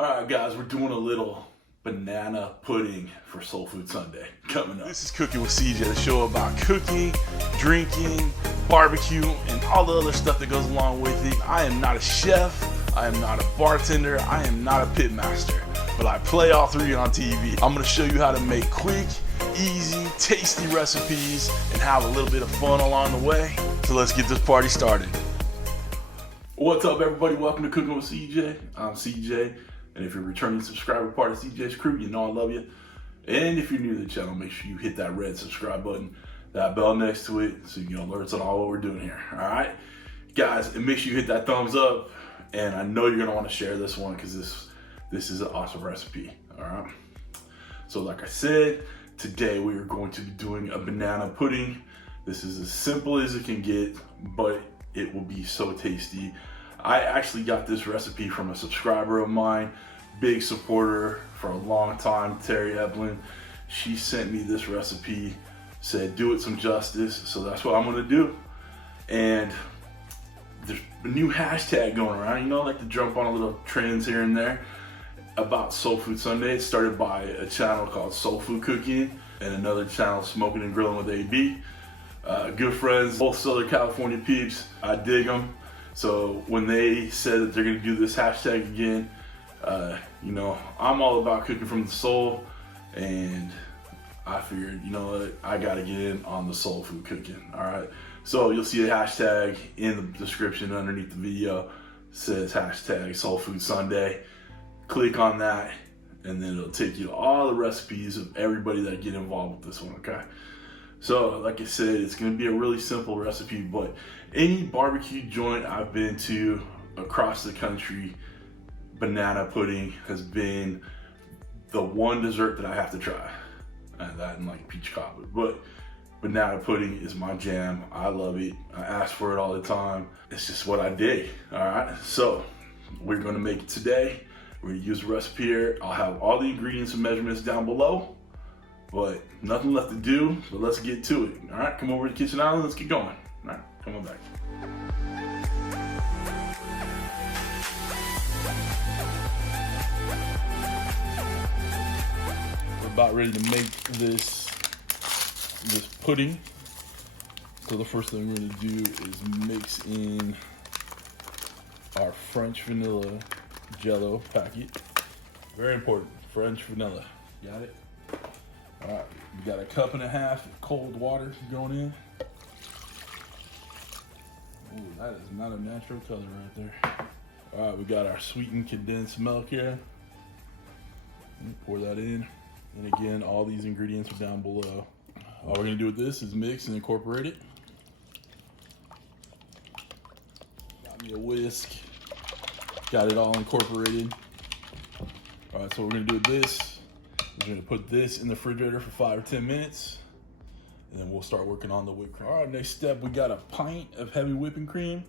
Alright guys, we're doing a little banana pudding for Soul Food Sunday coming up. This is Cooking with CJ, the show about cooking, drinking, barbecue, and all the other stuff that goes along with it. I am not a chef, I am not a bartender, I am not a pit master, but I play all three on TV. I'm gonna show you how to make quick, easy, tasty recipes and have a little bit of fun along the way. So let's get this party started. What's up everybody, welcome to Cooking with CJ. I'm CJ. And if you're a returning subscriber, part of CJ's crew, you know I love you. And if you're new to the channel, make sure you hit that red subscribe button, that bell next to it, so you get alerts on all what we're doing here, all right? Guys, and make sure you hit that thumbs up. And I know you're gonna wanna share this one because this is an awesome recipe, all right? So like I said, today we are going to be doing a banana pudding. This is as simple as it can get, but it will be so tasty. I actually got this recipe from a subscriber of mine, big supporter for a long time, Terry Eblin. She sent me this recipe, said do it some justice, so that's what I'm gonna do. And there's a new hashtag going around, you know, I like to jump on a little trends here and there about Soul Food Sunday. It's started by a channel called Soul Food Cooking and another channel, Smoking and Grilling with AB. Good friends, both Southern California peeps, I dig them. So when they said that they're gonna do this hashtag again, you know, I'm all about cooking from the soul, and I figured, you know what, I gotta get in on the soul food cooking, all right? So you'll see a hashtag in the description underneath the video, it says hashtag Soul Food Sunday. Click on that, and then it'll take you to all the recipes of everybody that get involved with this one, okay? So, like I said, it's gonna be a really simple recipe, but any barbecue joint I've been to across the country, banana pudding has been the one dessert that I have to try. And that and like peach cobbler, but banana pudding is my jam. I love it. I ask for it all the time. It's just what I dig, all right? So, we're gonna make it today. We're gonna use a recipe here. I'll have all the ingredients and measurements down below. But nothing left to do, so let's get to it. All right, come over to the kitchen island, let's get going. All right, come on back. We're about ready to make this pudding. So the first thing we're gonna do is mix in our French vanilla Jello packet. Very important, French vanilla, got it? All right, we got a cup and a half of cold water going in. Ooh, that is not a natural color right there. All right, we got our sweetened condensed milk here. Pour that in. And again, all these ingredients are down below. All we're gonna do with this is mix and incorporate it. Got me a whisk. Got it all incorporated. All right, so what we're gonna do with this, we're gonna put this in the refrigerator for 5 or 10 minutes, and then we'll start working on the whipped cream. All right, next step, we got a pint of heavy whipping cream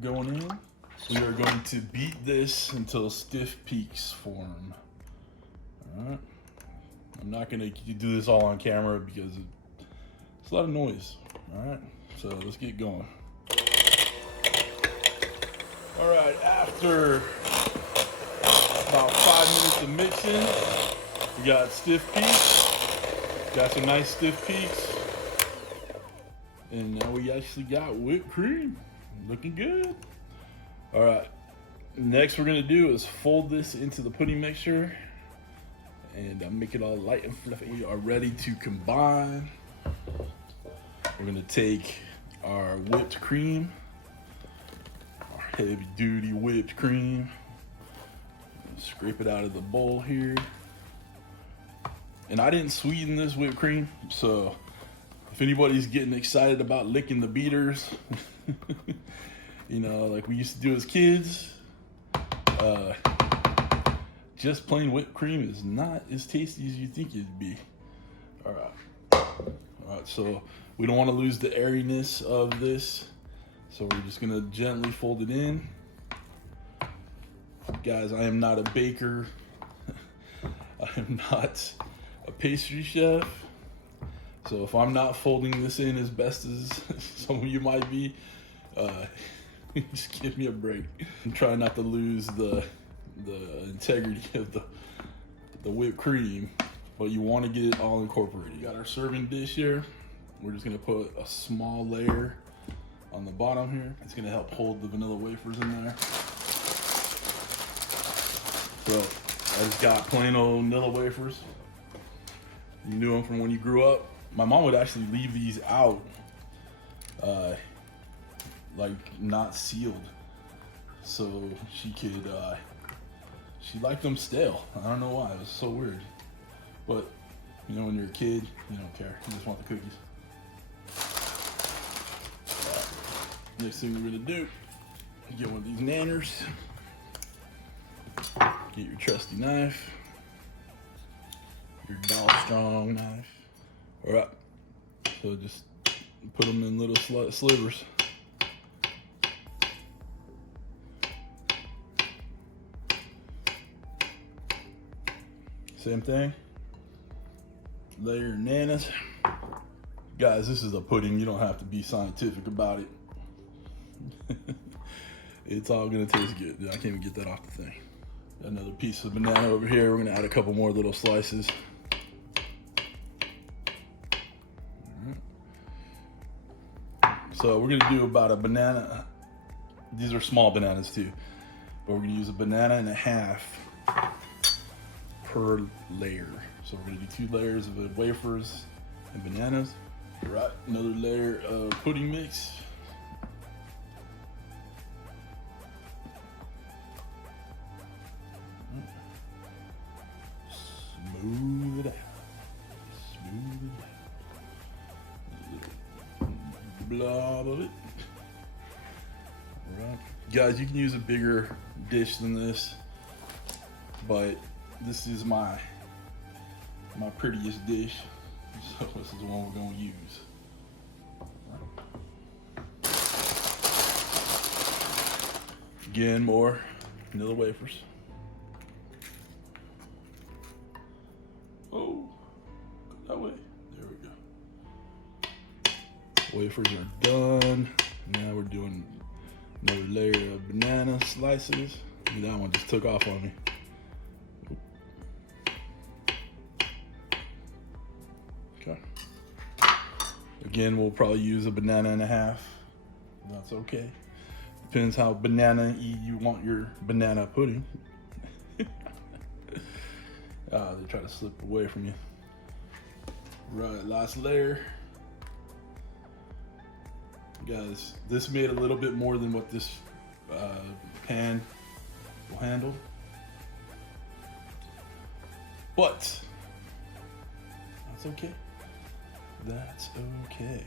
going in. We are going to beat this until stiff peaks form. All right, I'm not gonna do this all on camera because it's a lot of noise. All right, so let's get going. All right, after about 5 minutes of mixing, we got stiff peaks, got some nice stiff peaks, and now we actually got whipped cream, looking good. All right, next we're gonna do is fold this into the pudding mixture and make it all light and fluffy. We are ready to combine. We're gonna take our whipped cream, our heavy duty whipped cream, scrape it out of the bowl here. And I didn't sweeten this whipped cream, so if anybody's getting excited about licking the beaters, you know, like we used to do as kids, just plain whipped cream is not as tasty as you think it'd be. All right, so we don't want to lose the airiness of this, so we're just gonna gently fold it in. Guys, I am not a baker. I am not a pastry chef, so if I'm not folding this in as best as some of you might be, just give me a break. I'm trying not to lose the the integrity of the whipped cream, but you want to get it all incorporated. We got our serving dish here. We're just gonna put a small layer on the bottom here. It's gonna help hold the vanilla wafers in there. So I just got plain old vanilla wafers. You knew them from when you grew up. My mom would actually leave these out, like not sealed, so she could, she liked them stale. I don't know why, it was so weird. But, you know, when you're a kid, you don't care, you just want the cookies. Next thing we're gonna do, get one of these nanners, get your trusty knife, your Doll Strong knife. All right, so just put them in little slivers. Same thing, layer your nanas. Guys, this is a pudding, you don't have to be scientific about it. It's all gonna taste good. I can't even get that off the thing. Another piece of banana over here. We're gonna add a couple more little slices. So we're gonna do about a banana. These are small bananas too, but we're gonna use a banana and a half per layer. So we're gonna do 2 layers of wafers and bananas. All right, another layer of pudding mix. Smooth it out. Smooth it out. A little blob of it. All right. Guys, you can use a bigger dish than this, but this is my prettiest dish, so this is the one we're gonna use. Again, more vanilla wafers. Oh, that way. There we go. Wafers are done. Now we're doing another layer of banana slices. That one just took off on me. Okay. Again, we'll probably use a banana and a half. That's okay. Depends how banana-y you want your banana pudding. They try to slip away from you. Right, last layer. Guys, this made a little bit more than what this pan will handle. But that's okay. That's okay.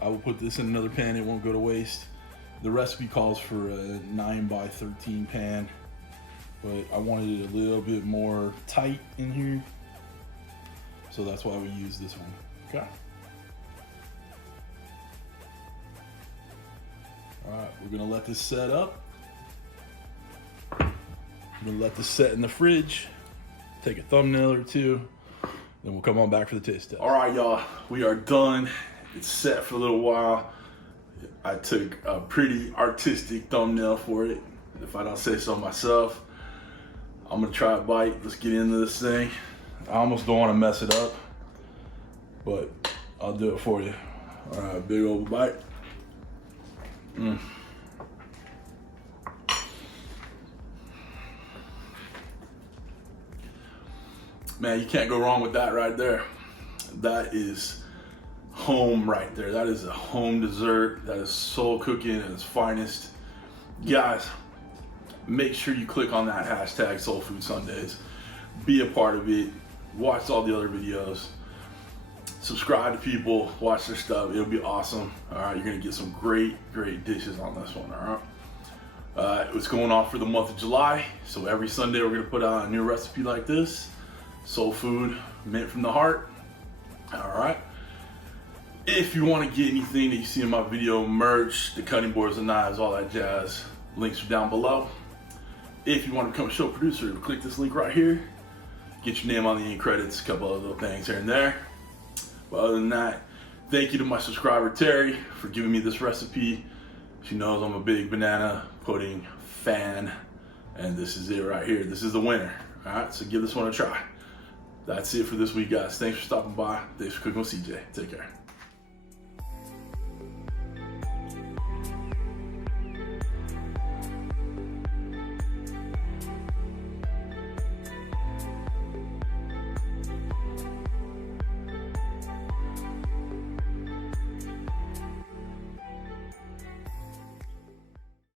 I will put this in another pan, it won't go to waste. The recipe calls for a 9x13 pan, but I wanted it a little bit more tight in here, so that's why we use this one. Okay. All right, we're gonna let this set up. We're gonna let this set in the fridge, take a thumbnail or two, then we'll come on back for the taste test. All right, y'all, we are done. It's set for a little while. I took a pretty artistic thumbnail for it, if I don't say so myself. I'm gonna try a bite. Let's get into this thing. I almost don't wanna mess it up, but I'll do it for you. All right, big old bite. Man, you can't go wrong with that right there. That is home right there. That is a home dessert. That is soul cooking at its finest. Guys, make sure you click on that hashtag Soul Food Sundays. Be a part of it. Watch all the other videos. Subscribe to people. Watch their stuff. It'll be awesome. All right, you're gonna get some great dishes on this one. All right. It's going on for the month of July, so every Sunday we're gonna put out a new recipe like this. Soul food, meant from the heart. All right. If you want to get anything that you see in my video, merch, the cutting boards and knives, all that jazz, links are down below. If you want to become a show producer, click this link right here. Get your name on the end credits, a couple of little things here and there. But other than that, thank you to my subscriber Terry for giving me this recipe. She knows I'm a big banana pudding fan. And this is it right here. This is the winner. All right, so give this one a try. That's it for this week, guys. Thanks for stopping by. Thanks for cooking with CJ. Take care.